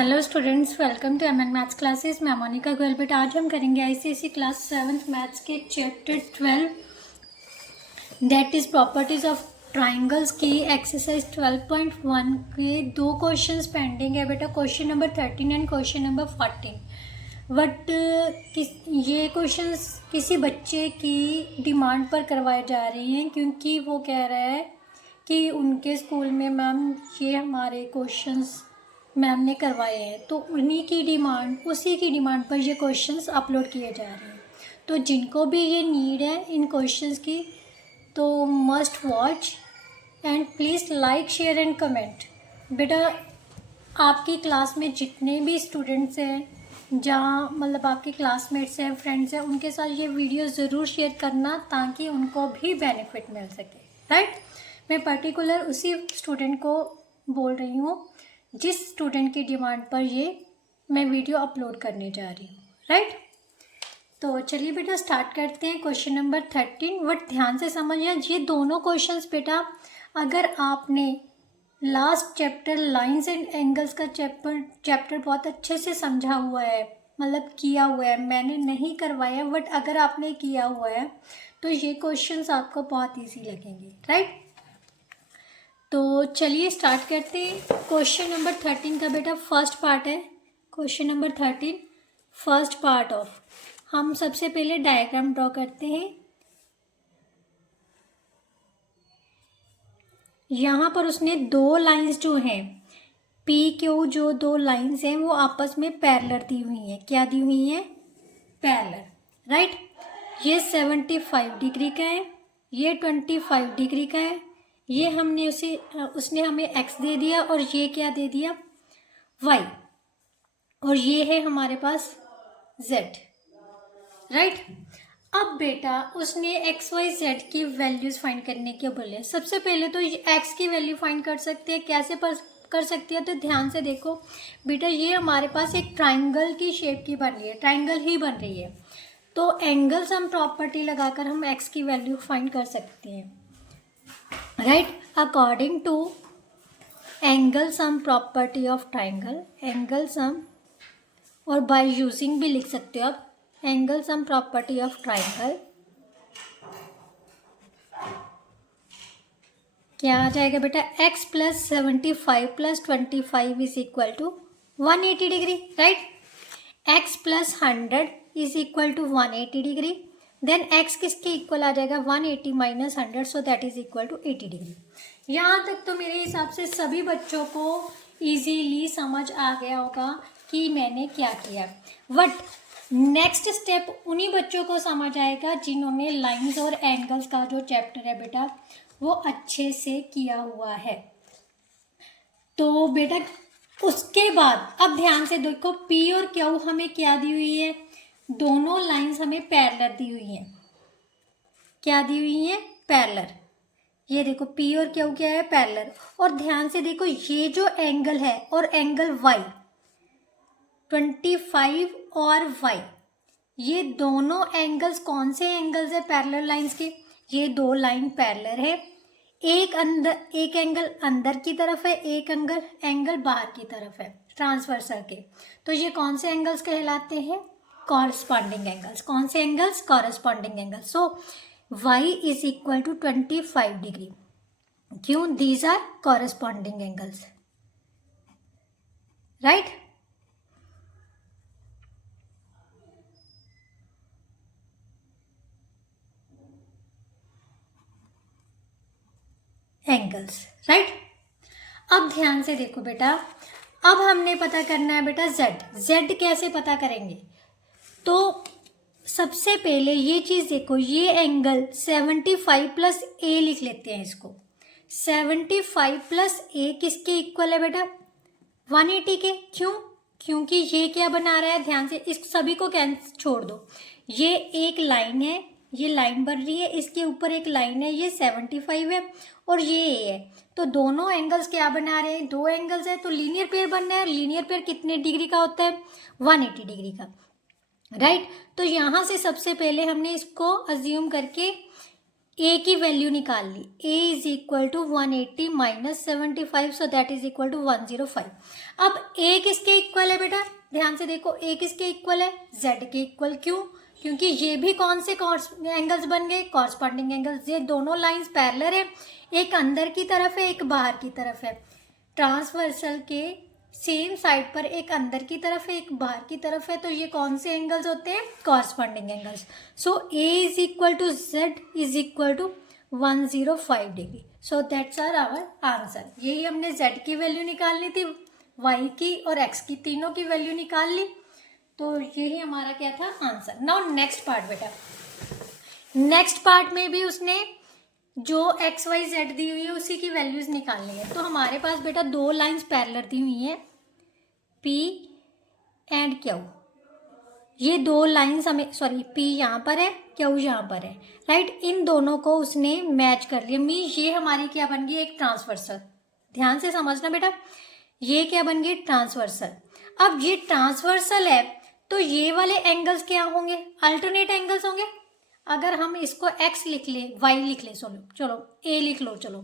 Hello students, welcome to MN maths classes. मैं मोनिका गोयल। बेटा आज हम करेंगे आईसीएसई क्लास 7th मैथ्स के chapter 12 that is properties of triangles की एक्सरसाइज 12.1 के दो क्वेश्चंस पेंडिंग है बेटा, question number 13 and question number 14। But ये क्वेश्चंस किसी बच्चे की डिमांड पर करवाए जा रहे हैं क्योंकि वो कह रहा है कि उनके स्कूल में मैम ये हमारे क्वेश्चंस मैम ने करवाए हैं, तो उसी की डिमांड पर ये क्वेश्चंस अपलोड किए जा रहे हैं। तो जिनको भी ये नीड है इन क्वेश्चंस की तो must watch and please like share and comment. बेटा आपकी क्लास में जितने भी स्टूडेंट्स हैं, जहाँ मतलब आपके क्लासमेट्स हैं, फ्रेंड्स हैं, उनके साथ ये वीडियो ज़रूर शेयर करना ताकि उनको भी बेनिफिट मिल सके। राइट, मैं पर्टिकुलर उसी स्टूडेंट को बोल रही हूँ जिस स्टूडेंट की डिमांड पर ये मैं वीडियो अपलोड करने जा रही हूँ। राइट, तो चलिए बेटा स्टार्ट करते हैं क्वेश्चन नंबर 13। बट ध्यान से समझिए, ये दोनों क्वेश्चंस बेटा अगर आपने last chapter lines and angles का चैप्टर बहुत अच्छे से समझा हुआ है, मतलब किया हुआ है, मैंने नहीं करवाया बट अगर आपने किया हुआ है तो ये क्वेश्चंस आपको बहुत ईजी लगेंगे। राइट, तो चलिए स्टार्ट करते हैं। क्वेश्चन नंबर 13 का बेटा फर्स्ट पार्ट है। Question number 13 first part of, हम सबसे पहले डायग्राम ड्रॉ करते हैं। यहाँ पर उसने दो लाइंस जो हैं पी क्यू, जो दो लाइंस हैं वो आपस में पैरेलल दी हुई हैं। क्या दी हुई हैं? पैरेलल। राइट, ये 75 डिग्री का है, ये 25 डिग्री का है। ये उसने हमें x दे दिया और ये क्या दे दिया? y, और ये है हमारे पास z। राइट, अब बेटा उसने x y z की वैल्यूज फाइंड करने के बोले। सबसे पहले तो x की वैल्यू फाइंड कर सकते हैं। कैसे कर सकती है? तो ध्यान से देखो बेटा, ये हमारे पास एक ट्राइंगल की शेप की बन रही है, ट्राइंगल ही बन रही है, तो एंगल सम प्रॉपर्टी लगाकर हम x की वैल्यू फाइंड कर सकते हैं। Right, according to angle sum property of triangle, angle sum, और बाय यूजिंग भी लिख सकते हो आप, angle sum property of triangle क्या आ जाएगा बेटा? x plus 75 plus 25 is equal to 180 degree. Right, x plus 100 is equal to 180 degree. Then x किसके इक्वल आ जाएगा? 180 minus 100, so that is equal to 80 degree. यहाँ तक तो मेरे हिसाब से सभी बच्चों को इजीली समझ आ गया होगा कि मैंने क्या किया। बट नेक्स्ट स्टेप उन्हीं बच्चों को समझ आएगा जिन्होंने लाइंस और एंगल्स का जो चैप्टर है बेटा वो अच्छे से किया हुआ है। तो बेटा उसके बाद अब ध्यान से देखो, P और Q हमें क्या दी हुई है? दोनों लाइंस हमें पैरेलल दी हुई हैं। क्या दी हुई हैं? पैरेलल। ये देखो P और Q क्या है? पैरेलल। और ध्यान से देखो, ये जो एंगल है और एंगल Y, 25 और Y, ये दोनों एंगल्स कौन से एंगल्स है पैरेलल लाइंस के? ये दो लाइन पैरेलल है। एक एंगल अंदर की तरफ है, एक एंगल बाहर की तरफ है, ट्रांसवर्सल के। तो ये कौन से एंगल्स कहलाते हैं? Corresponding angles. कौन से angles? Corresponding angles. So y is equal to 25 degree. क्यों? These are corresponding angles. Right, angles. Right, अब ध्यान से देखो बेटा, अब हमने पता करना है बेटा z कैसे पता करेंगे? तो सबसे पहले ये चीज़ देखो, ये एंगल 75 प्लस a लिख लेते हैं इसको। 75 प्लस a किसके इक्वल है बेटा? 180 के। क्यों? क्योंकि ये क्या बना रहा है? ध्यान से इस सभी को छोड़ दो। ये एक लाइन है, ये लाइन बन रही है, इसके ऊपर एक लाइन है, ये 75 है और ये a है। तो दोनों एंगल्स क्या बना रहे हैं? दो एंगल्स है, तो लीनियर पेयर बन रहा है। लीनियर पेयर कितने डिग्री का होता है? 180 डिग्री का। राइट, तो यहाँ से सबसे पहले हमने इसको अज्यूम करके ए की वैल्यू निकाल ली, A is equal to 180 minus 75, so that is equal to 105। अब ए किसके इक्वल है बेटा, ध्यान से देखो, ए किसके इक्वल है, जेड के इक्वल। क्यों, क्योंकि ये भी कौन से एंगल्स बन गए, कॉरस्पॉन्डिंग एंगल्स। ये दोनों लाइंस पैरेलल है, एक अंदर की तरफ है एक बाहर की तरफ है। ट्रांसवर्सल के सेम साइड पर एक अंदर की तरफ है एक बाहर की तरफ है, तो ये कौन से एंगल्स होते हैं, corresponding angles. So A is equal to Z is equal to 105 degree. So that's are our answer. यही हमने जेड की वैल्यू निकालनी थी, वाई की और एक्स की, तीनों की वैल्यू निकाल ली, तो यही हमारा क्या था, आंसर। नाउ नेक्स्ट पार्ट बेटा, नेक्स्ट पार्ट में भी उसने जो एक्स वाई जेड दी हुई है उसी की वैल्यूज निकालनी है। तो हमारे पास बेटा दो लाइंस पैरेलल दी हुई हैं, पी एंड क्यू। ये दो लाइंस हमें, सॉरी, पी यहाँ पर है, क्यू यहाँ पर है, राइट। इन दोनों को उसने मैच कर लिया, मीन्स ये हमारी क्या बन गई, एक ट्रांसवर्सल। ध्यान से समझना बेटा, ये क्या बन गई, ट्रांसवर्सल। अब ये ट्रांसवर्सल है तो ये वाले एंगल्स क्या होंगे, अल्टरनेट एंगल्स होंगे। अगर हम इसको x लिख ले, y लिख ले, चलो a लिख लो, चलो,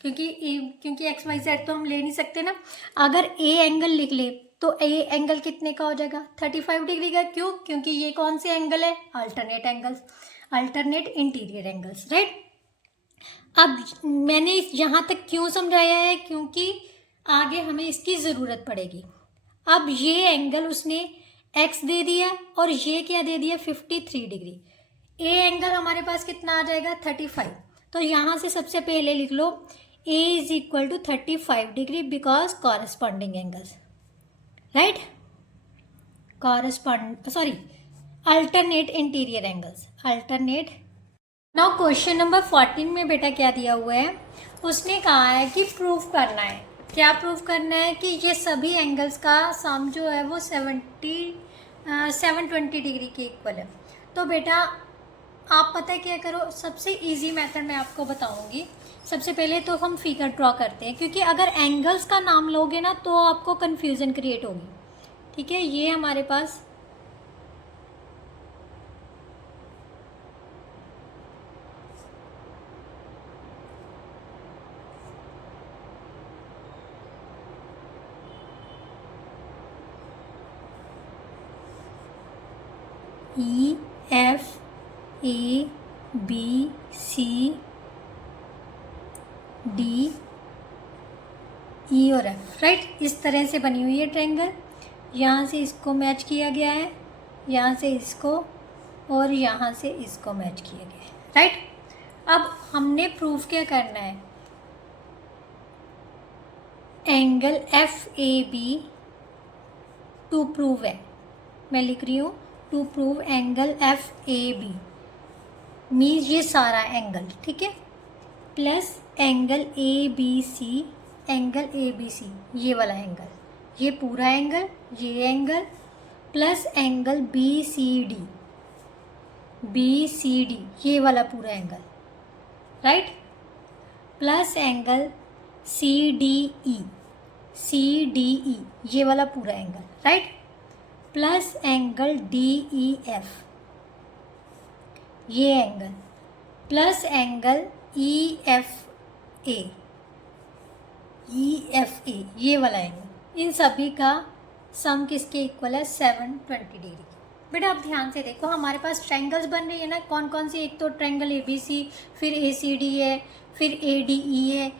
क्योंकि x y z तो हम ले नहीं सकते ना। अगर a एंगल लिख ले तो a एंगल कितने का हो जाएगा, 35 डिग्री का। क्यों, क्योंकि ये कौन से एंगल है, alternate angles, alternate interior angles, right. अब मैंने यहाँ तक क्यों समझाया है, क्योंकि आगे हमें इसकी ज़रूरत पड़ेगी। अब ये एंगल उसने x दे दिया और ये क्या दे दिया, 53 डिग्री। ए एंगल हमारे पास कितना आ जाएगा, 35। तो यहाँ से सबसे पहले लिख लो a is equal to 35 degree because corresponding angles, right, alternate interior angles, alternate. Now question number 14 में बेटा क्या दिया हुआ है, उसने कहा है कि प्रूफ करना है। क्या प्रूफ करना है, कि ये सभी एंगल्स का सम जो है वो 720 डिग्री के इक्वल है। तो बेटा आप पता है क्या करो, सबसे इजी मेथड मैं आपको बताऊंगी। सबसे पहले तो हम फिगर ड्रॉ करते हैं, क्योंकि अगर एंगल्स का नाम लोगे ना तो आपको कन्फ्यूज़न क्रिएट होगी, ठीक है। ये हमारे पास E F A B C D E और एफ, राइट। इस तरह से बनी हुई है ट्रायंगल। यहाँ से इसको मैच किया गया है, यहाँ से इसको, और यहाँ से इसको मैच किया गया है, राइट। अब हमने प्रूफ क्या करना है, angle F A B to prove है, मैं लिख रही हूँ to prove angle F A B, means ये सारा एंगल, ठीक है, plus angle A B C, angle A B C, ये वाला एंगल, ये पूरा एंगल, ये angle, plus angle B C D, ये वाला पूरा angle, right, plus angle C D E, ये वाला पूरा angle, right, plus angle D E F, ये angle, plus angle E F ए, ये वाला एंगल। इन सभी का सम किसके इक्वल है, 720 डिग्री। बेटा आप ध्यान से देखो, हमारे पास ट्रायंगल्स बन रही है ना, कौन कौन सी, एक तो ट्रायंगल ए बी सी, फिर ए सी डी है, फिर ए डी ई है,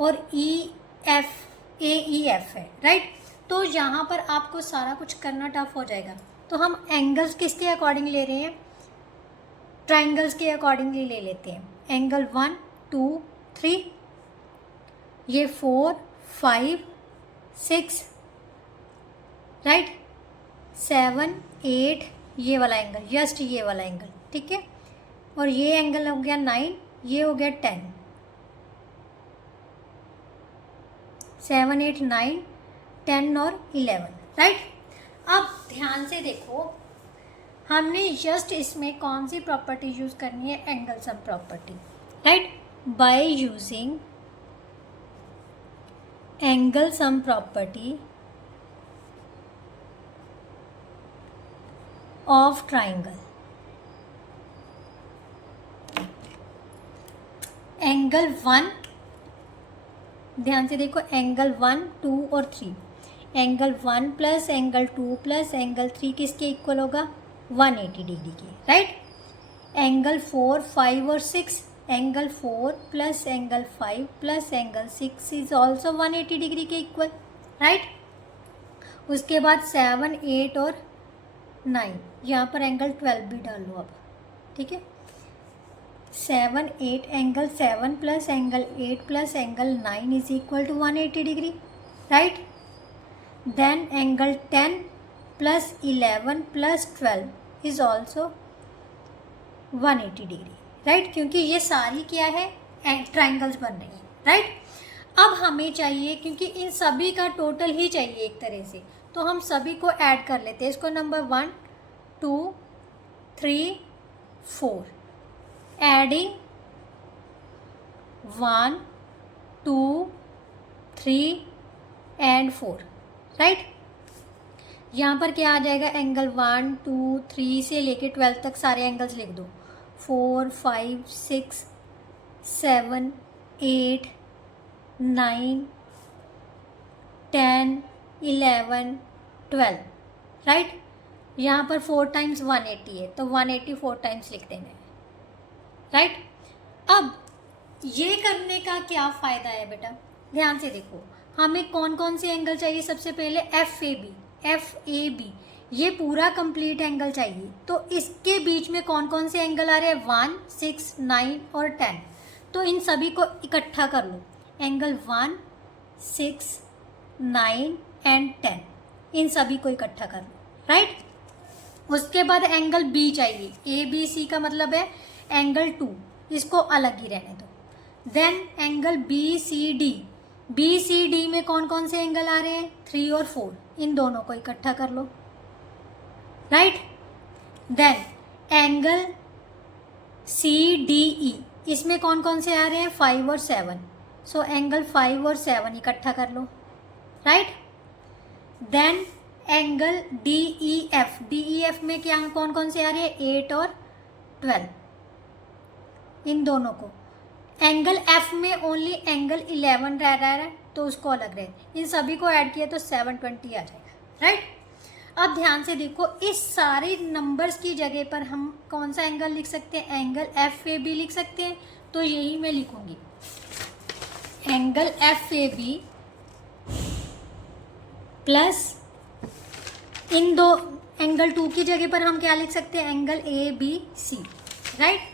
और ई एफ है, राइट। तो यहाँ पर आपको सारा कुछ करना टफ हो जाएगा। तो हम एंगल्स किसके अकॉर्डिंग ले रहे हैं, ट्रायंगल्स के अकॉर्डिंगली ले लेते हैं। एंगल 1 2 3, ये 4 5 6, राइट, 7 8, ये वाला एंगल, जस्ट ये वाला एंगल, ठीक है। और ये एंगल हो गया 9, ये हो गया 10, 7 8 9 10 और 11, राइट। अब ध्यान से देखो, हमने जस्ट इसमें कौन सी प्रॉपर्टी यूज़ करनी है, angle sum property, right. By using angle sum property of triangle, angle 1, ध्यान से देखो, एंगल 1, 2 और 3, angle 1 plus angle 2 plus angle 3 किसके इक्वल होगा? 180 डिग्री के, राइट। एंगल 4, 5 और 6, angle 4 plus angle 5 plus angle 6 is also 180 degree के इक्वल, राइट। उसके बाद 7, 8 और 9, यहाँ पर एंगल 12 भी डाल लो अब, ठीक है। 7, 8, angle 7 plus angle 8 plus angle 9 is equal to 180 degree, right. Then angle 10 plus 11 plus 12 is also 180 degree, right, क्योंकि ये सारी क्या है? ट्राइंगल्स बन रही हैं, राइट। अब हमें चाहिए, क्योंकि इन सभी का टोटल ही चाहिए एक तरह से, तो हम सभी को ऐड कर लेते हैं इसको। Number 1, 2, 3, 4, adding 1, 2, 3 and 4, right. यहाँ पर क्या आ जाएगा? एंगल 1, 2, 3 से लेके 12 तक सारे एंगल्स लिख दो। 4, 5, 6, 7, 8, 9, 10, 11, 12, राइट। यहाँ पर 4 टाइम्स 180 है, तो 180 4 टाइम्स लिख देना है, राइट। अब ये करने का क्या फ़ायदा है बेटा? ध्यान से देखो, हमें कौन कौन से एंगल चाहिए? सबसे पहले एफ ए बी, ये पूरा कंप्लीट एंगल चाहिए। तो इसके बीच में कौन कौन से एंगल आ रहे हैं? 1, 6, 9 और 10। तो इन सभी को इकट्ठा कर लो, एंगल 1, 6, 9 एंड 10, इन सभी को इकट्ठा कर लो, राइट। उसके बाद एंगल बी चाहिए, ए बी सी का मतलब है एंगल 2, इसको अलग ही रहने दो। Then angle B C D में कौन कौन से एंगल आ रहे हैं? 3 और 4, इन दोनों को इकट्ठा कर लो, right. Then angle C D E, इसमें कौन कौन से आ रहे हैं? 5 और 7, सो एंगल 5 और 7 इकट्ठा कर लो, right. Then angle D E F में क्या कौन कौन से आ रहे हैं? 8 और 12, इन दोनों को। एंगल एफ में ओनली एंगल 11 रह रहा है, तो उसको अलग रहे, इन सभी को ऐड किया तो 720 आ जाएगा, राइट। अब ध्यान से देखो, इस सारे नंबर्स की जगह पर हम कौन सा एंगल लिख सकते हैं? एंगल एफ ए बी लिख सकते हैं, तो यही मैं लिखूंगी, angle F A B plus इन दो एंगल 2 की जगह पर हम क्या लिख सकते हैं? Angle A B C, right.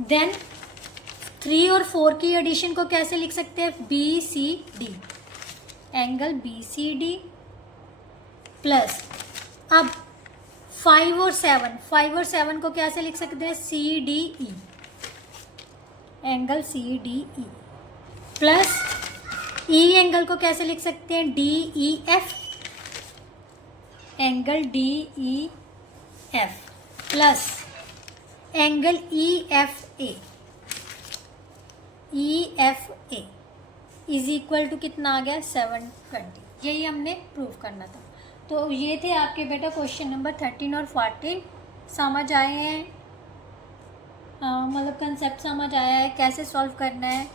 Then 3 और 4 की एडिशन को कैसे लिख सकते हैं? B C D, angle B C D plus अब 5 और 7 को कैसे लिख सकते हैं? C D E, angle C D E plus E angle को कैसे लिख सकते हैं? D E F, angle D E F plus angle E F A is equal to कितना आ गया? 720। यही हमने प्रूव करना था। तो ये थे आपके बेटा क्वेश्चन नंबर 13 और 14। समझ आए हैं? मतलब कंसेप्ट समझ आया है कैसे सॉल्व करना है?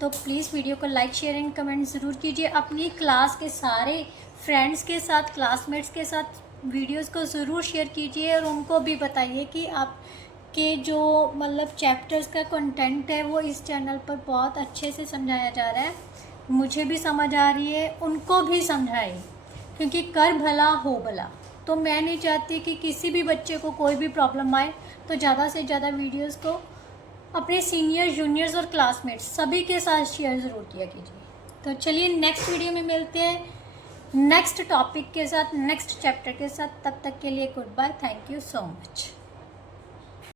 तो प्लीज़ वीडियो को लाइक शेयर एंड कमेंट ज़रूर कीजिए। अपनी क्लास के सारे फ्रेंड्स के साथ, क्लासमेट्स के साथ वीडियोस को ज़रूर शेयर कीजिए और उनको भी बताइए कि आपके जो मतलब चैप्टर्स का कंटेंट है वो इस चैनल पर बहुत अच्छे से समझाया जा रहा है। मुझे भी समझ आ रही है, उनको भी समझाए, क्योंकि कर भला हो भला। तो मैं नहीं चाहती कि किसी भी बच्चे को कोई भी प्रॉब्लम आए, तो ज़्यादा से ज़्यादा वीडियोस को अपने सीनियर, जूनियर्स और क्लासमेट्स सभी के साथ शेयर ज़रूर किया कीजिए। तो चलिए नेक्स्ट वीडियो में मिलते हैं नेक्स्ट टॉपिक के साथ, नेक्स्ट चैप्टर के साथ। तब तक के लिए goodbye, thank you so much.